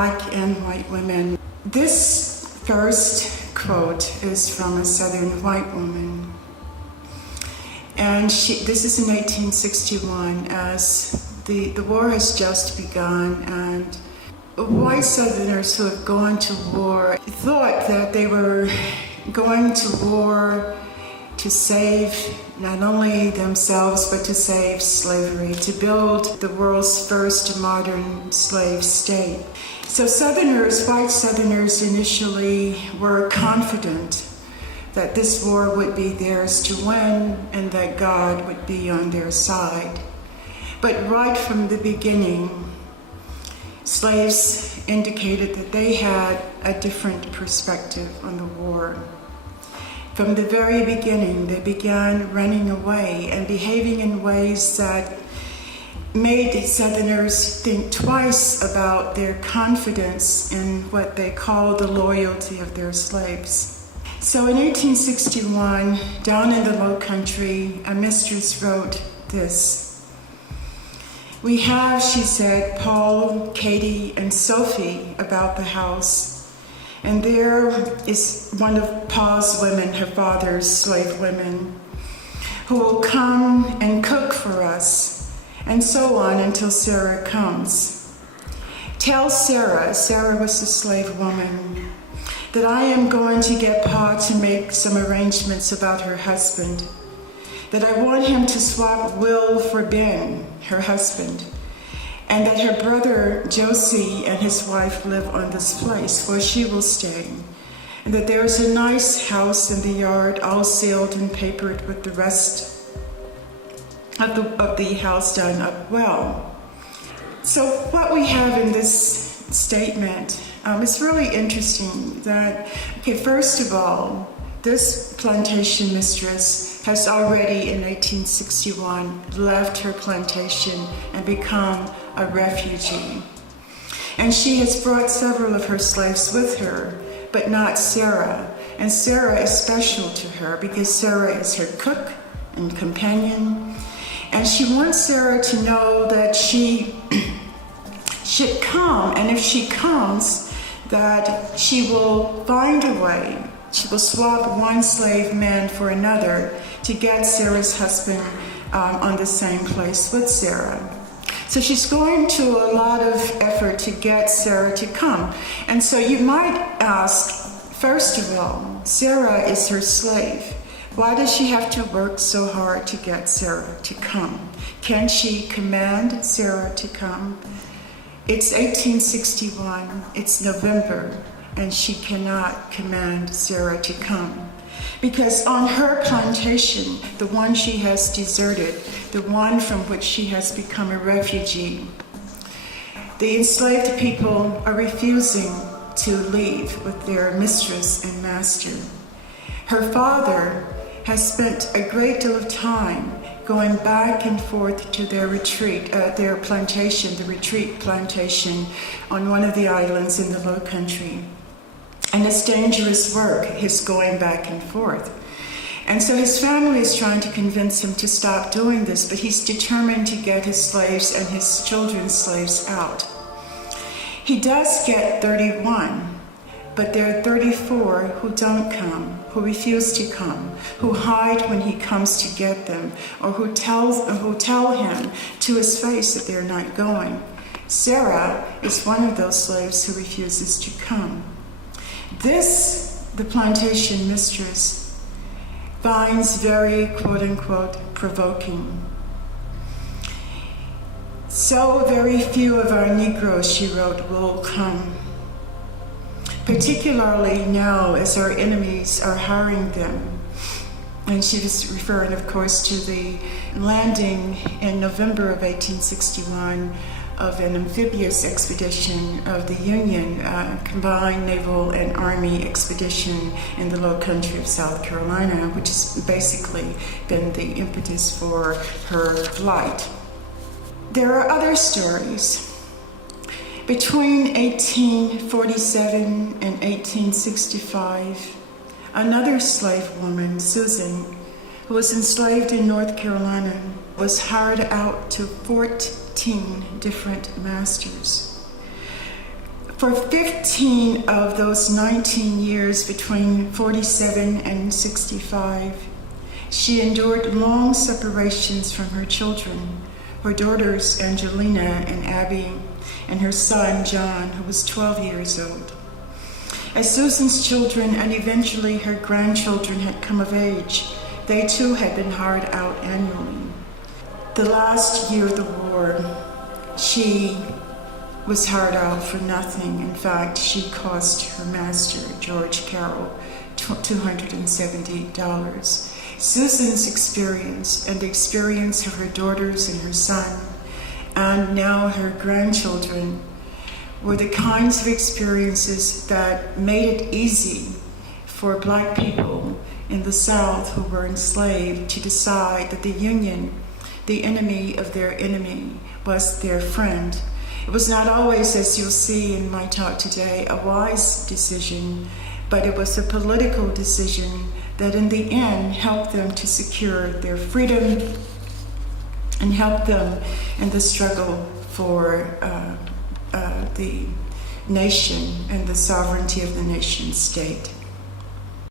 black and white women. This first quote is from a Southern white woman. And this is in 1861, as the war has just begun, and white Southerners who have gone to war thought that they were going to war to save not only themselves, but to save slavery, to build the world's first modern slave state. So Southerners, white Southerners initially were confident that this war would be theirs to win and that God would be on their side. But right from the beginning, slaves indicated that they had a different perspective on the war. From the very beginning, they began running away and behaving in ways that made Southerners think twice about their confidence in what they called the loyalty of their slaves. So in 1861, down in the Low Country, a mistress wrote this. "We have," she said, "Paul, Katie, and Sophie about the house. And there is one of Pa's women, her father's slave women, who will come and cook for us, and so on until Sarah comes. Tell Sarah," Sarah was a slave woman, "that I am going to get Pa to make some arrangements about her husband, that I want him to swap Will for Ben, her husband, and that her brother Josie and his wife live on this place where she will stay, and that there is a nice house in the yard all sealed and papered with the rest of the house done up well." So what we have in this statement is really interesting that, first of all, this plantation mistress has already in 1861 left her plantation and become a refugee. And she has brought several of her slaves with her, but not Sarah. And Sarah is special to her because Sarah is her cook and companion. And she wants Sarah to know that she should come, and if she comes, that she will find a way. She will swap one slave man for another to get Sarah's husband on the same place with Sarah. So she's going to a lot of effort to get Sarah to come. And so you might ask, first of all, Sarah is her slave. Why does she have to work so hard to get Sarah to come? Can she command Sarah to come? It's 1861, it's November, and she cannot command Sarah to come. Because on her plantation, the one she has deserted, the one from which she has become a refugee, the enslaved people are refusing to leave with their mistress and master. Her father has spent a great deal of time going back and forth to their retreat, their plantation, the retreat plantation on one of the islands in the Low Country. And it's dangerous work, his going back and forth. And so his family is trying to convince him to stop doing this, but he's determined to get his slaves and his children's slaves out. He does get 31, but there are 34 who don't come, who refuse to come, who hide when he comes to get them, or who tell him to his face that they're not going. Sarah is one of those slaves who refuses to come. This, the plantation mistress, finds very, quote-unquote, provoking. "So very few of our Negroes," she wrote, "will come, particularly now as our enemies are hiring them." And she was referring, of course, to the landing in November of 1861 of an amphibious expedition of the Union, combined naval and army expedition in the Low Country of South Carolina, which has basically been the impetus for her flight. There are other stories. Between 1847 and 1865, another slave woman, Susan, who was enslaved in North Carolina, was hired out to 14 different masters. For 15 of those 19 years between 47 and 65, she endured long separations from her children, her daughters Angelina and Abby, and her son John, who was 12 years old. As Susan's children and eventually her grandchildren had come of age, they too had been hired out annually. The last year of the war, she was hired out for nothing. In fact, she cost her master, George Carroll, $270. Susan's experience and the experience of her daughters and her son, and now her grandchildren, were the kinds of experiences that made it easy for Black people in the South who were enslaved to decide that the Union, the enemy of their enemy, was their friend. It was not always, as you'll see in my talk today, a wise decision, but it was a political decision that in the end helped them to secure their freedom and helped them in the struggle for the nation and the sovereignty of the nation state.